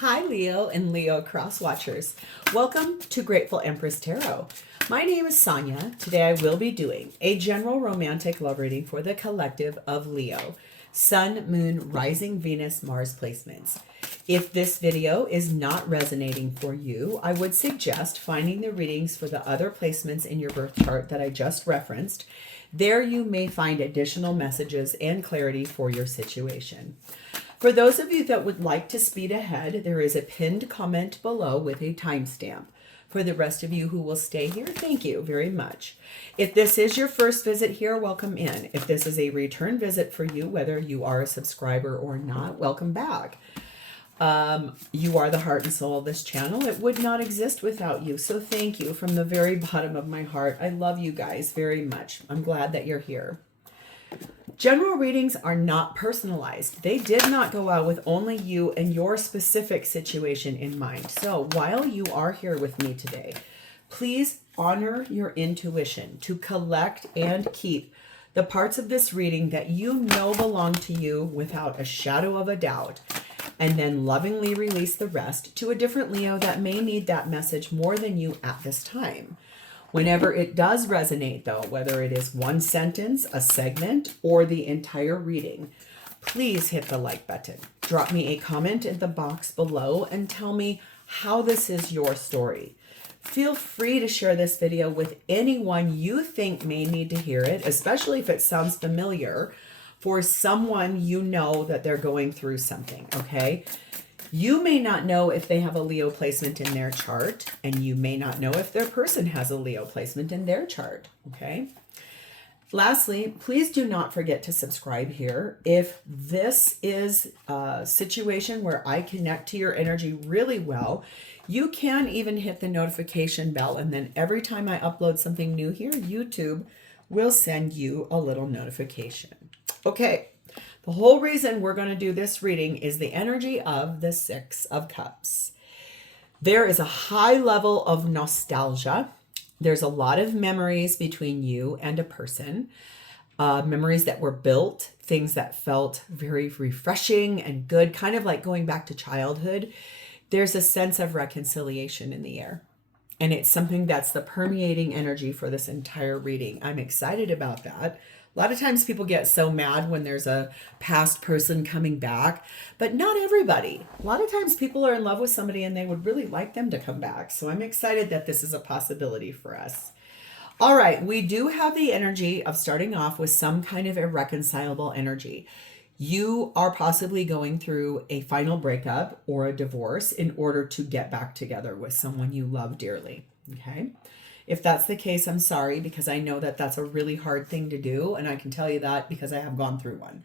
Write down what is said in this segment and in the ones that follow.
Hi, Leo and Leo Cross Watchers. Welcome to Grateful Empress Tarot. My name is Sonia. Today I will be doing a general romantic love reading for the collective of Leo, Sun, Moon, Rising, Venus, Mars placements. If this video is not resonating for you, I would suggest finding the readings for the other placements in your birth chart that I just referenced. There you may find additional messages and clarity for your situation. For those of you that would like to speed ahead, there is a pinned comment below with a timestamp. For the rest of you who will stay here, thank you very much. If this is your first visit here, welcome in. If this is a return visit for you, whether you are a subscriber or not, welcome back. You are the heart and soul of this channel. It would not exist without you. So thank you from the very bottom of my heart. I love you guys very much. I'm glad that you're here. General readings are not personalized. They did not go out with only you and your specific situation in mind. So while you are here with me today, please honor your intuition to collect and keep the parts of this reading that you know belong to you without a shadow of a doubt, and then lovingly release the rest to a different Leo that may need that message more than you at this time. Whenever it does resonate, though, whether it is one sentence, a segment, or the entire reading, please hit the like button. Drop me a comment in the box below and tell me how this is your story. Feel free to share this video with anyone you think may need to hear it, especially if it sounds familiar for someone you know that they're going through something, okay? You may not know if they have a Leo placement in their chart, and you may not know if their person has a Leo placement in their chart, okay? Lastly, please do not forget to subscribe here. If this is a situation where I connect to your energy really well, you can even hit the notification bell, and then every time I upload something new here, YouTube will send you a little notification. Okay. The whole reason we're going to do this reading is the energy of the Six of Cups. There is a high level of nostalgia. There's a lot of memories between you and a person, memories that were built, things that felt very refreshing and good, kind of like going back to childhood. There's a sense of reconciliation in the air. And it's something that's the permeating energy for this entire reading. I'm excited about that. A lot of times people get so mad when there's a past person coming back, but not everybody. A lot of times people are in love with somebody and they would really like them to come back. So I'm excited that this is a possibility for us. All right, we do have the energy of starting off with some kind of irreconcilable energy. You are possibly going through a final breakup or a divorce in order to get back together with someone you love dearly, okay? If that's the case, I'm sorry, because I know that that's a really hard thing to do. And I can tell you that because I have gone through one.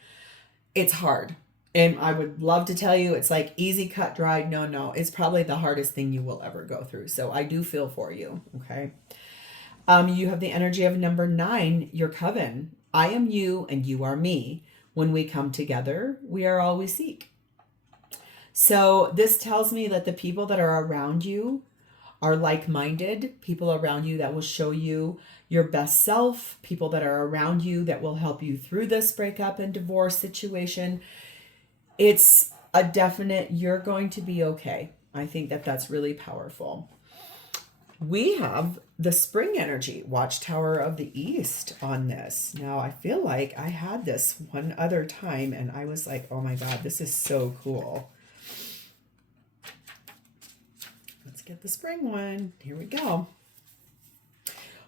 It's hard. And I would love to tell you it's like easy cut dry. No, it's probably the hardest thing you will ever go through. So I do feel for you. Okay. You have the energy of number 9, your coven. I am you and you are me. When we come together, we are all we seek. So this tells me that the people that are around you are like-minded, people around you that will show you your best self, people that are around you that will help you through this breakup and divorce situation. It's a definite, you're going to be okay. I think that that's really powerful. We have the spring energy, Watchtower of the East on this. Now, I feel like I had this one other time and I was like, oh my God, this is so cool. Get the spring one. Here we go.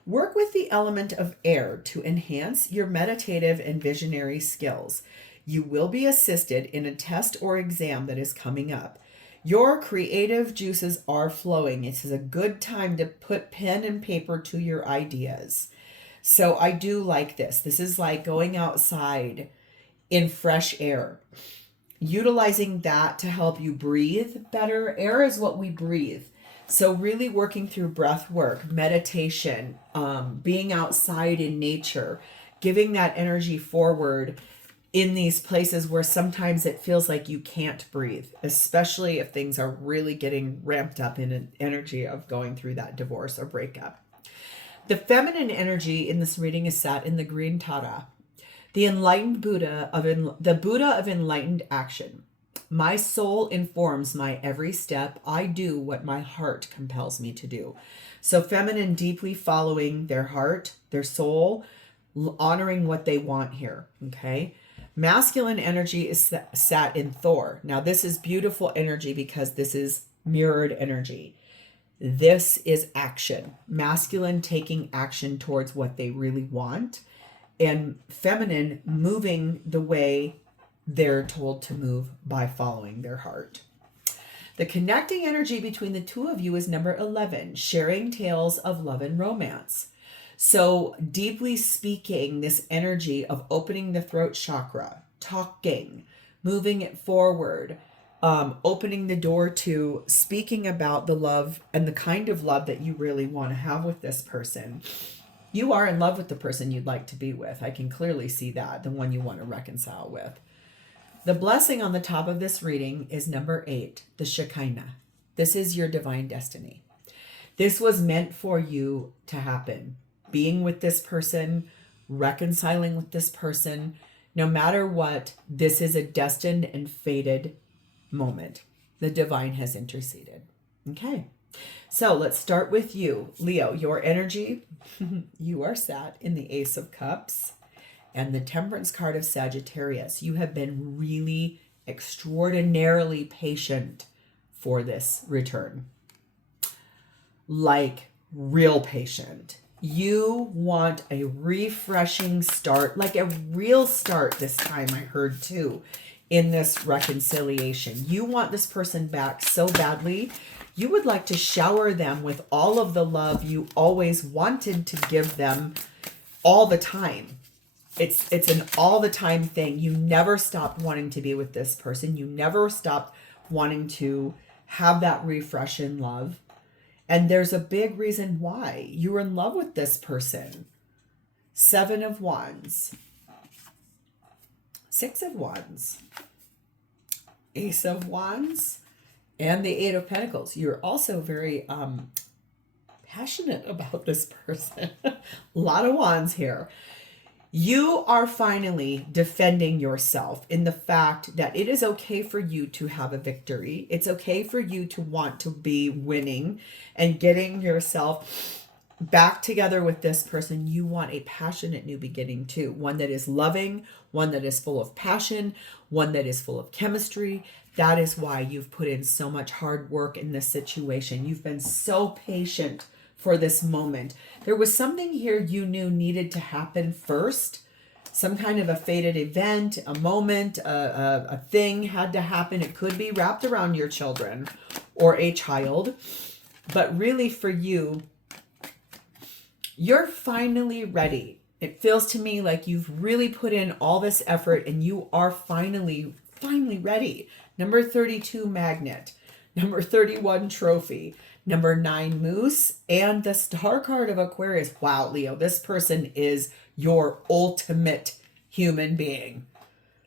Work with the element of air to enhance your meditative and visionary skills. You will be assisted in a test or exam that is coming up. Your creative juices are flowing. It is a good time to put pen and paper to your ideas. So I do like this. This is like going outside in fresh air. Utilizing that to help you breathe better. Air is what we breathe. So really working through breath work, meditation, being outside in nature, giving that energy forward in these places where sometimes it feels like you can't breathe, especially if things are really getting ramped up in an energy of going through that divorce or breakup. The feminine energy in this reading is sat in the green Tara, the enlightened Buddha the Buddha of enlightened action. My soul informs my every step. I do what my heart compels me to do. So feminine, deeply following their heart, their soul, honoring what they want here. Okay. Masculine energy is sat in Thor. Now this is beautiful energy because this is mirrored energy. This is action. Masculine taking action towards what they really want, and feminine moving the way they're told to move by following their heart. The connecting energy between the two of you is number 11, sharing tales of love and romance. So deeply speaking, this energy of opening the throat chakra, talking, moving it forward, opening the door to speaking about the love and the kind of love that you really want to have with this person. You are in love with the person you'd like to be with. I can clearly see that, the one you want to reconcile with. The blessing on the top of this reading is number 8, the Shekinah. This is your divine destiny. This was meant for you to happen. Being with this person, reconciling with this person, no matter what, this is a destined and fated moment. The divine has interceded. Okay. So let's start with you, Leo. Your energy, you are sat in the Ace of Cups and the Temperance card of Sagittarius. You have been really extraordinarily patient for this return. Like real patient. You want a refreshing start, like a real start this time, I heard too, in this reconciliation. You want this person back so badly. You would like to shower them with all of the love you always wanted to give them all the time. It's an all the time thing. You never stopped wanting to be with this person. You never stopped wanting to have that refresh in love. And there's a big reason why. You're in love with this person. 7 of Wands. 6 of Wands. Ace of Wands. And the 8 of Pentacles. You're also very passionate about this person. A lot of wands here. You are finally defending yourself in the fact that it is okay for you to have a victory. It's okay for you to want to be winning and getting yourself back together with this person. You want a passionate new beginning too. One that is loving, one that is full of passion, one that is full of chemistry. That is why you've put in so much hard work in this situation. You've been so patient for this moment. There was something here you knew needed to happen first. Some kind of a fated event, a moment, a thing had to happen. It could be wrapped around your children or a child. But really for you, you're finally ready. It feels to me like you've really put in all this effort and you are finally ready. Number 32 magnet, number 31 trophy, number 9 moose, and the star card of Aquarius. Wow, Leo, this person is your ultimate human being.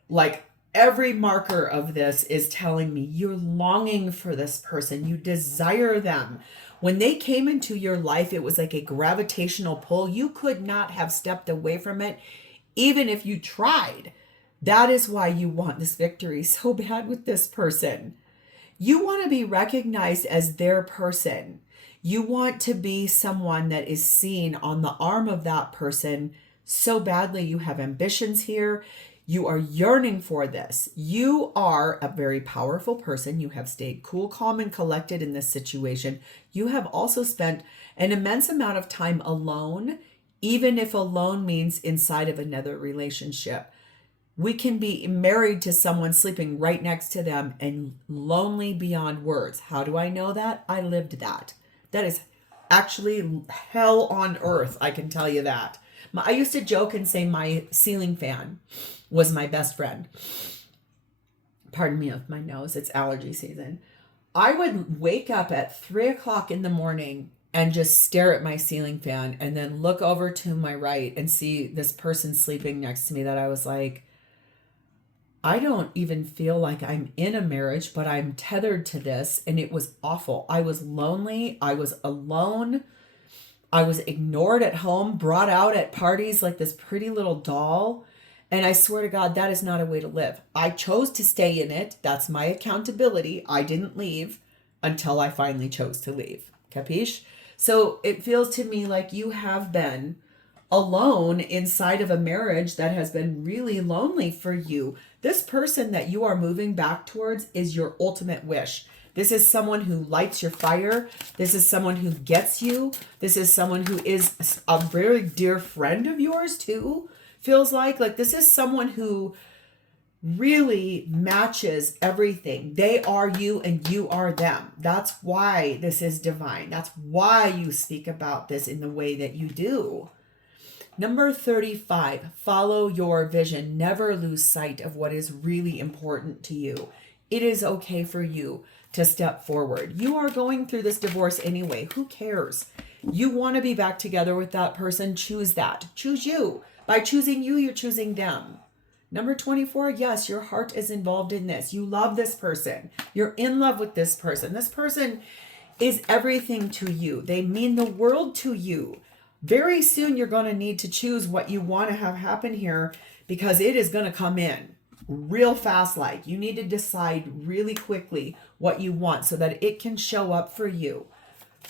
Like every marker of this is telling me you're longing for this person. You desire them. When they came into your life, it was like a gravitational pull. You could not have stepped away from it, even if you tried. That is why you want this victory so bad with this person. You want to be recognized as their person. You want to be someone that is seen on the arm of that person so badly. You have ambitions here. You are yearning for this. You are a very powerful person. You have stayed cool, calm, and collected in this situation. You have also spent an immense amount of time alone, even if alone means inside of another relationship. We can be married to someone sleeping right next to them and lonely beyond words. How do I know that? I lived that. That is actually hell on earth. I can tell you that. I used to joke and say my ceiling fan was my best friend. Pardon me with my nose. It's allergy season. I would wake up at 3 o'clock in the morning and just stare at my ceiling fan and then look over to my right and see this person sleeping next to me that I was like, I don't even feel like I'm in a marriage, but I'm tethered to this. And it was awful. I was lonely. I was alone. I was ignored at home, brought out at parties like this pretty little doll. And I swear to God, that is not a way to live. I chose to stay in it. That's my accountability. I didn't leave until I finally chose to leave. Capiche? So it feels to me like you have been alone inside of a marriage that has been really lonely for you. This person that you are moving back towards is your ultimate wish. This is someone who lights your fire. This is someone who gets you. This is someone who is a very dear friend of yours too. Feels like this is someone who really matches everything. They are you and you are them. That's why this is divine. That's why you speak about this in the way that you do. Number 35, follow your vision. Never lose sight of what is really important to you. It is okay for you to step forward. You are going through this divorce anyway. Who cares? You want to be back together with that person. Choose that. Choose you. By choosing you, you're choosing them. Number 24, yes, your heart is involved in this. You love this person. You're in love with this person. This person is everything to you. They mean the world to you. Very soon, you're going to need to choose what you want to have happen here because it is going to come in real fast. You need to decide really quickly what you want so that it can show up for you.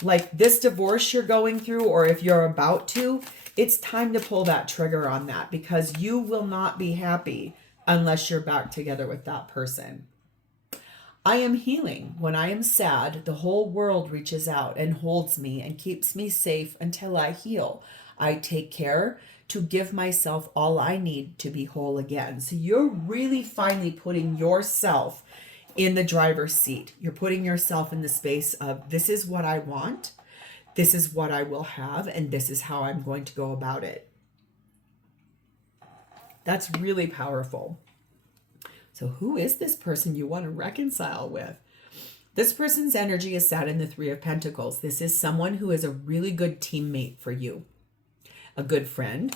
Like this divorce you're going through, or if you're about to, it's time to pull that trigger on that because you will not be happy unless you're back together with that person. I am healing. When I am sad, the whole world reaches out and holds me and keeps me safe until I heal. I take care to give myself all I need to be whole again. So you're really finally putting yourself in the driver's seat. You're putting yourself in the space of this is what I want. This is what I will have, and this is how I'm going to go about it. That's really powerful. So who is this person you want to reconcile with? This person's energy is sat in the Three of Pentacles. This is someone who is a really good teammate for you, a good friend,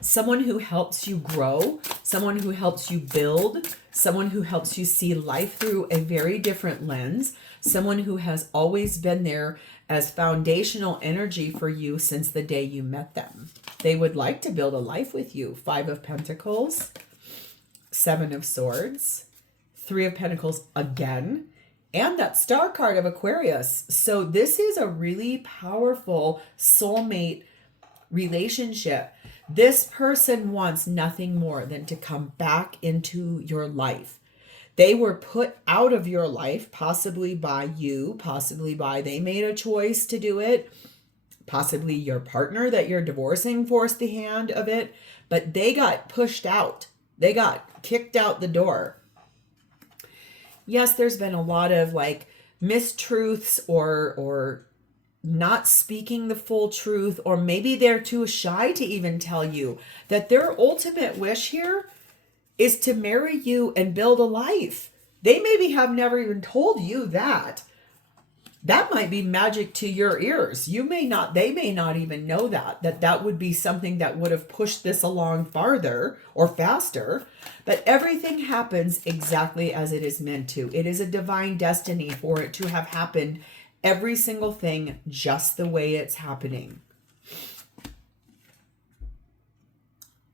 someone who helps you grow, someone who helps you build, someone who helps you see life through a very different lens, someone who has always been there as foundational energy for you since the day you met them. They would like to build a life with you. Five of Pentacles, Seven of Swords, Three of Pentacles again, and that star card of Aquarius. So this is a really powerful soulmate relationship. This person wants nothing more than to come back into your life. They were put out of your life, possibly by you, possibly by they made a choice to do it, possibly your partner that you're divorcing forced the hand of it, but they got pushed out. They got kicked out the door. Yes, there's been a lot of mistruths or not speaking the full truth, or maybe they're too shy to even tell you that their ultimate wish here is to marry you and build a life. They maybe have never even told you that. That might be magic to your ears. They may not even know that would be something that would have pushed this along farther or faster. But everything happens exactly as it is meant to. It is a divine destiny for it to have happened. Every single thing just the way it's happening.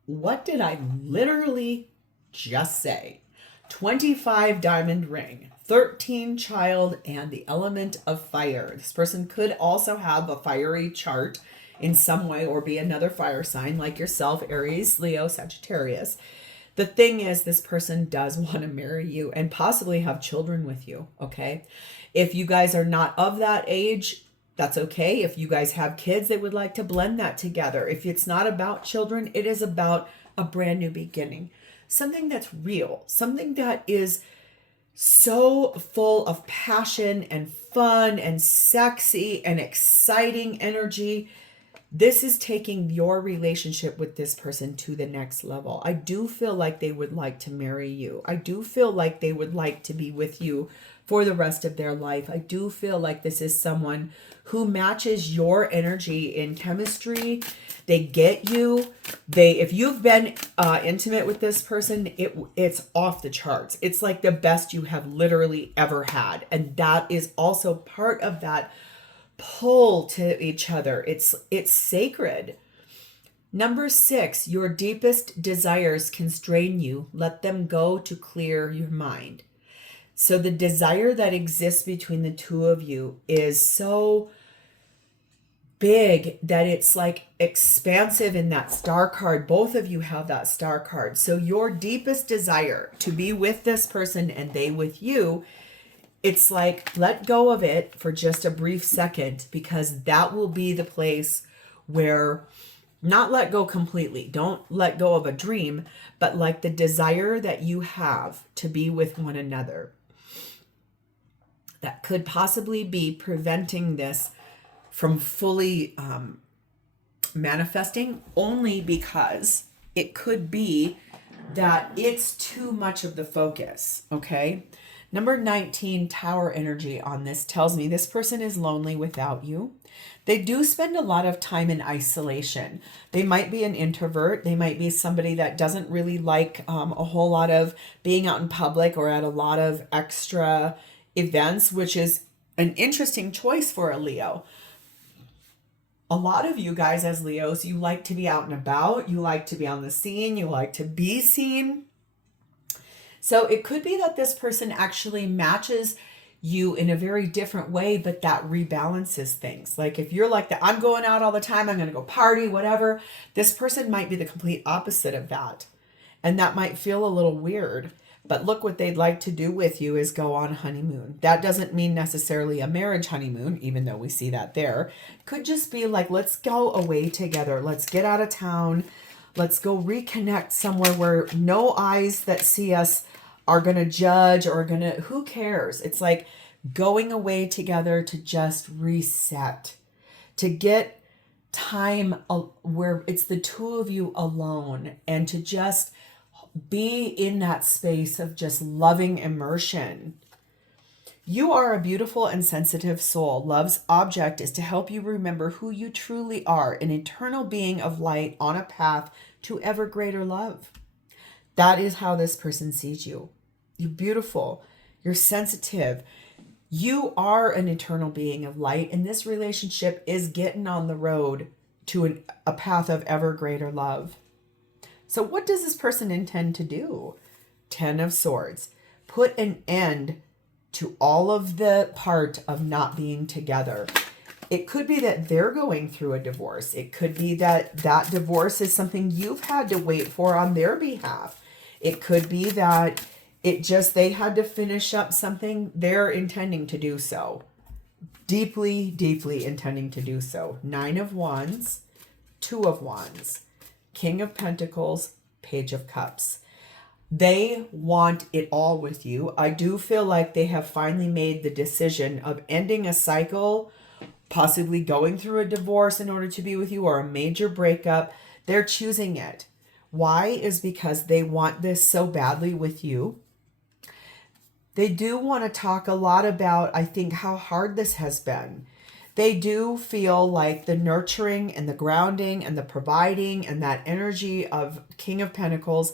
What did I literally just say? 25 diamond ring, 13 child, and the element of fire. This person could also have a fiery chart in some way or be another fire sign like yourself, Aries, Leo, Sagittarius. The thing is, this person does want to marry you and possibly have children with you, okay? If you guys are not of that age, that's okay. If you guys have kids, they would like to blend that together. If it's not about children, it is about a brand new beginning. Something that's real, something that is so full of passion and fun and sexy and exciting energy. This is taking your relationship with this person to the next level. I do feel like they would like to marry you. I do feel like they would like to be with you for the rest of their life. I do feel like this is someone who matches your energy in chemistry. They get you. If you've been intimate with this person, it's off the charts. It's like the best you have literally ever had. And that is also part of that pull to each other. It's sacred. Number 6, your deepest desires constrain you. Let them go to clear your mind. So the desire that exists between the two of you is so big that it's like expansive in that star card. Both of you have that star card. So your deepest desire to be with this person and they with you, it's like let go of it for just a brief second, because that will be the place where, not let go completely, don't let go of a dream, but like the desire that you have to be with one another, that could possibly be preventing this from fully manifesting, only because it could be that it's too much of the focus, okay? Number 19, Tower energy on this tells me this person is lonely without you. They do spend a lot of time in isolation. They might be an introvert. They might be somebody that doesn't really like a whole lot of being out in public or at a lot of extra events, which is an interesting choice for a Leo. A lot of you guys as Leos, you like to be out and about. You like to be on the scene. You like to be seen. So it could be that this person actually matches you in a very different way, but that rebalances things. Like if you're like that, I'm going out all the time, I'm going to go party, whatever. This person might be the complete opposite of that. And that might feel a little weird. But look, what they'd like to do with you is go on honeymoon. That doesn't mean necessarily a marriage honeymoon, even though we see that there. Could just be like, let's go away together. Let's get out of town. Let's go reconnect somewhere where no eyes that see us are going to judge or going to, who cares? It's like going away together to just reset, to get time where it's the two of you alone, and to just be in that space of just loving immersion. You are a beautiful and sensitive soul. Love's object is to help you remember who you truly are, an eternal being of light on a path to ever greater love. That is how this person sees you. You're beautiful. You're sensitive. You are an eternal being of light, and this relationship is getting on the road to a path of ever greater love. So what does this person intend to do? 10 of Swords. Put an end to all of the part of not being together. It could be that they're going through a divorce. It could be that that divorce is something you've had to wait for on their behalf. It could be that they had to finish up something. They're intending to do so. Deeply, deeply intending to do so. 9 of Wands, 2 of Wands, King of Pentacles, Page of Cups. They want it all with you. I do feel like they have finally made the decision of ending a cycle, possibly going through a divorce in order to be with you, or a major breakup. They're choosing it. Why? Is because they want this so badly with you. They do want to talk a lot about, I think, how hard this has been. They do feel like the nurturing and the grounding and the providing and that energy of King of Pentacles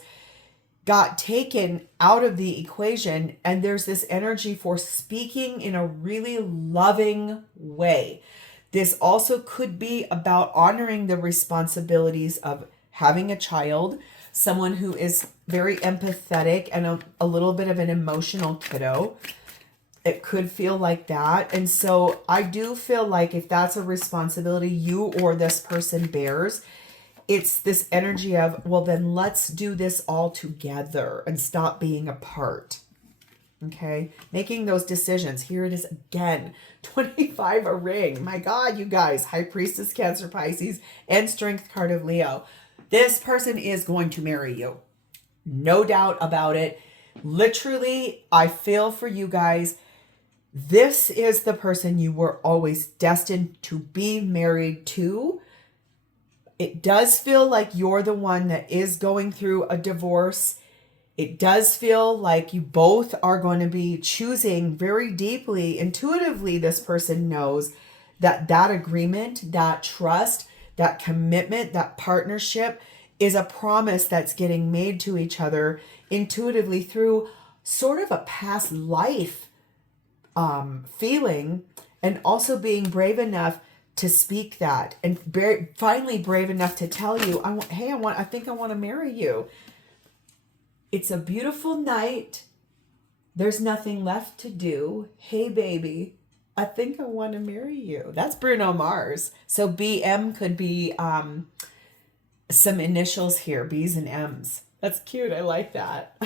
got taken out of the equation, and there's this energy for speaking in a really loving way. This also could be about honoring the responsibilities of having a child, someone who is very empathetic and a little bit of an emotional kiddo. It could feel like that. And so I do feel like if that's a responsibility you or this person bears, it's this energy of, well, then let's do this all together and stop being apart. Okay? Making those decisions. Here it is again. 25 a ring. My God, you guys. High Priestess, Cancer, Pisces, and Strength card of Leo. This person is going to marry you. No doubt about it. Literally, I feel for you guys. This is the person you were always destined to be married to. It does feel like you're the one that is going through a divorce. It does feel like you both are going to be choosing very deeply. Intuitively, this person knows that that agreement, that trust, that commitment, that partnership is a promise that's getting made to each other intuitively through sort of a past life feeling, and also being brave enough to speak that, and finally brave enough to tell you, I think I want to marry you. It's a beautiful night. There's nothing left to do. Hey, baby, I think I want to marry you. That's Bruno Mars. So BM could be some initials here, B's and M's. That's cute. I like that.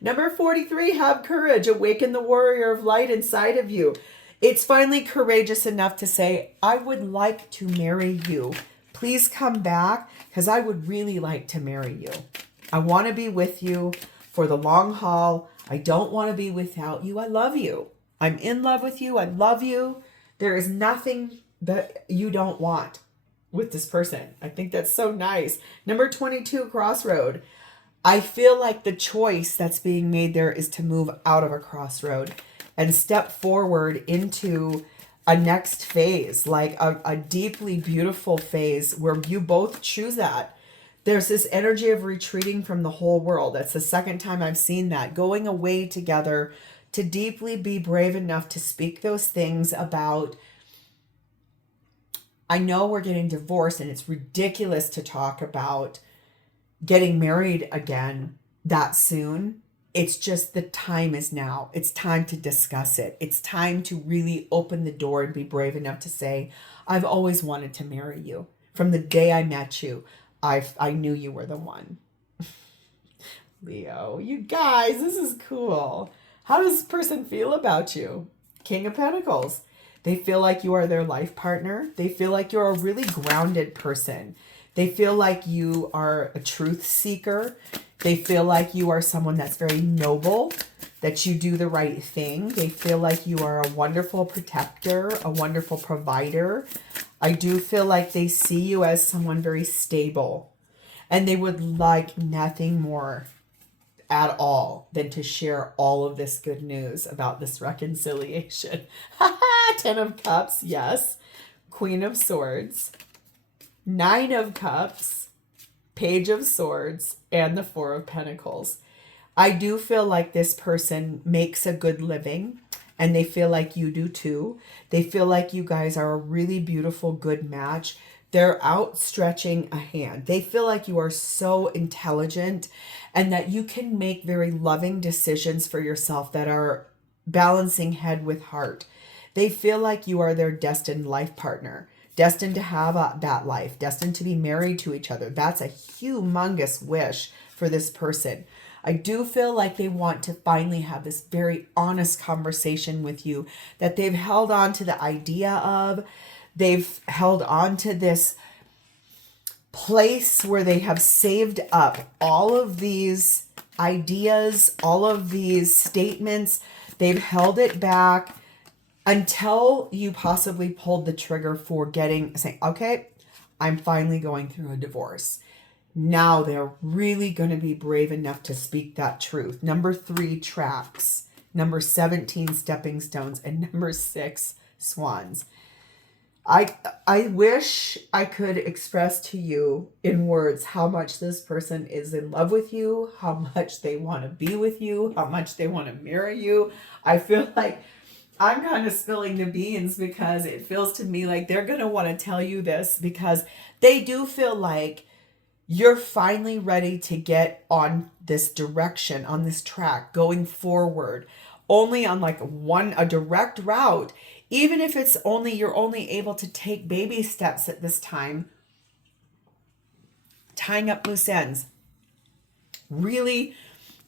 Number 43, have courage. Awaken the warrior of light inside of you. It's finally courageous enough to say, I would like to marry you. Please come back, because I would really like to marry you. I want to be with you for the long haul. I don't want to be without you. I love you. I'm in love with you. I love you. There is nothing that you don't want with this person. I think that's so nice. Number 22, crossroad. I feel like the choice that's being made there is to move out of a crossroad and step forward into a next phase, like a deeply beautiful phase where you both choose that. There's this energy of retreating from the whole world. That's the second time I've seen that. Going away together to deeply be brave enough to speak those things about, I know we're getting divorced and it's ridiculous to talk about getting married again that soon. It's just the time is now. It's time to discuss it. It's time to really open the door and be brave enough to say, I've always wanted to marry you. From the day I met you, I knew you were the one. Leo, you guys, this is cool. How does this person feel about you? King of Pentacles. They feel like you are their life partner. They feel like you're a really grounded person. They feel like you are a truth seeker. They feel like you are someone that's very noble, that you do the right thing. They feel like you are a wonderful protector, a wonderful provider. I do feel like they see you as someone very stable, and they would like nothing more at all than to share all of this good news about this reconciliation. 10 of Cups, yes. Queen of Swords. 9 of Cups. Page of Swords. And the 4 of Pentacles. I do feel like this person makes a good living, and they feel like you do too. They feel like you guys are a really beautiful, good match. They're outstretching a hand. They feel like you are so intelligent and that you can make very loving decisions for yourself that are balancing head with heart. They feel like you are their destined life partner, destined to have that life, destined to be married to each other. That's a humongous wish for this person. I do feel like they want to finally have this very honest conversation with you that they've held on to the idea of. They've held on to this place where they have saved up all of these ideas, all of these statements. They've held it back until you possibly pulled the trigger for saying, okay, I'm finally going through a divorce. Now they're really going to be brave enough to speak that truth. Number 3, tracks. Number 17, stepping stones. And number 6, swans. I wish I could express to you in words how much this person is in love with you, how much they want to be with you, how much they want to marry you. I feel like I'm kind of spilling the beans because it feels to me like they're going to want to tell you this because they do feel like you're finally ready to get on this direction, on this track, going forward, only on like a direct route. Even if it's you're only able to take baby steps at this time, tying up loose ends, really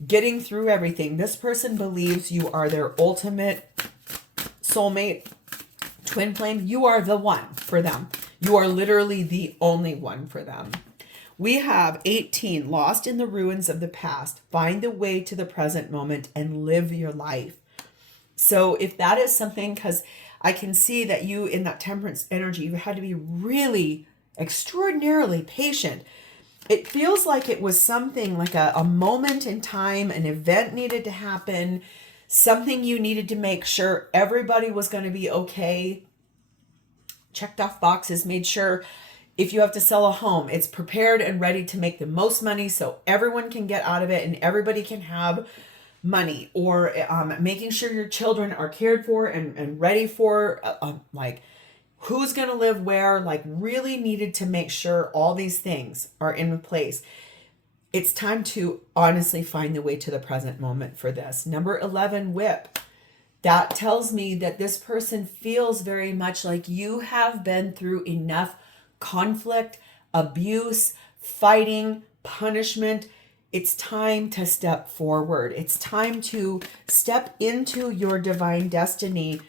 getting through everything. This person believes you are their ultimate soulmate, twin flame. You are the one for them. You are literally the only one for them. We have 18, lost in the ruins of the past. Find the way to the present moment and live your life. So if that is something, because I can see that you in that temperance energy, you had to be really extraordinarily patient. It feels like it was something like a moment in time, an event needed to happen, something you needed to make sure everybody was going to be okay. Checked off boxes, made sure if you have to sell a home, it's prepared and ready to make the most money so everyone can get out of it and everybody can have money, or making sure your children are cared for and ready for, like who's going to live where, like really needed to make sure all these things are in place. It's time to honestly find the way to the present moment for this. Number 11, whip. That tells me that this person feels very much like you have been through enough conflict, abuse, fighting, punishment. It's time to step forward. It's time to step into your divine destiny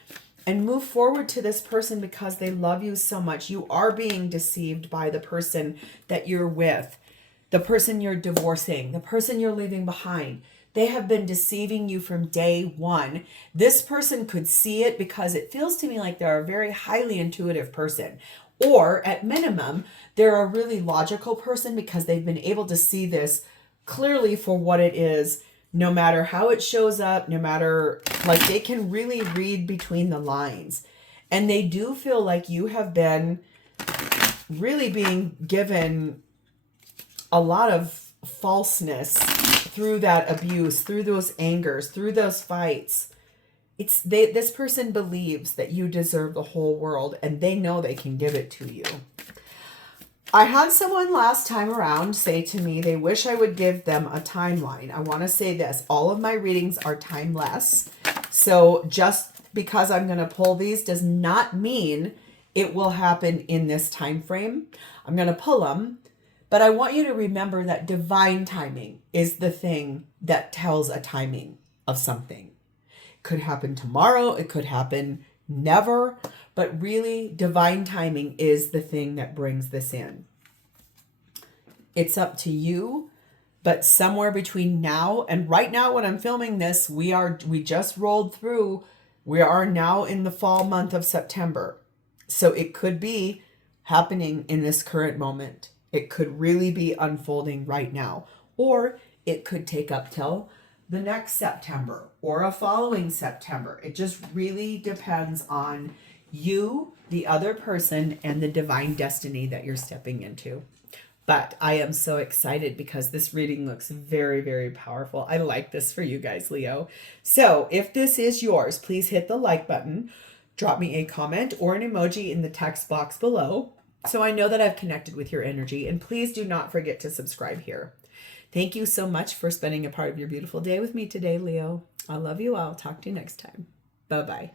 and move forward to this person because they love you so much. You are being deceived by the person that you're with, the person you're divorcing, the person you're leaving behind. They have been deceiving you from day one. This person could see it because it feels to me like they're a very highly intuitive person. Or at minimum, they're a really logical person because they've been able to see this clearly for what it is, no matter how it shows up, no matter, like they can really read between the lines. And they do feel like you have been really being given a lot of falseness through that abuse, through those angers, through those fights. This person believes that you deserve the whole world and they know they can give it to you. I had someone last time around say to me they wish I would give them a timeline. I want to say this, all of my readings are timeless. So just because I'm going to pull these does not mean it will happen in this time frame. I'm going to pull them. But I want you to remember that divine timing is the thing that tells a timing of something. It could happen tomorrow. It could happen never. But really, divine timing is the thing that brings this in. It's up to you. But somewhere between now and right now when I'm filming this, we just rolled through. We are now in the fall month of September. So it could be happening in this current moment. It could really be unfolding right now, or it could take up till the next September or a following September. It just really depends on you, the other person, and the divine destiny that you're stepping into. But I am so excited because this reading looks very, very powerful. I like this for you guys, Leo. So if this is yours, please hit the like button, drop me a comment or an emoji in the text box below, so I know that I've connected with your energy. And please do not forget to subscribe here. Thank you so much for spending a part of your beautiful day with me today, Leo. I love you all. Talk to you next time. Bye-bye.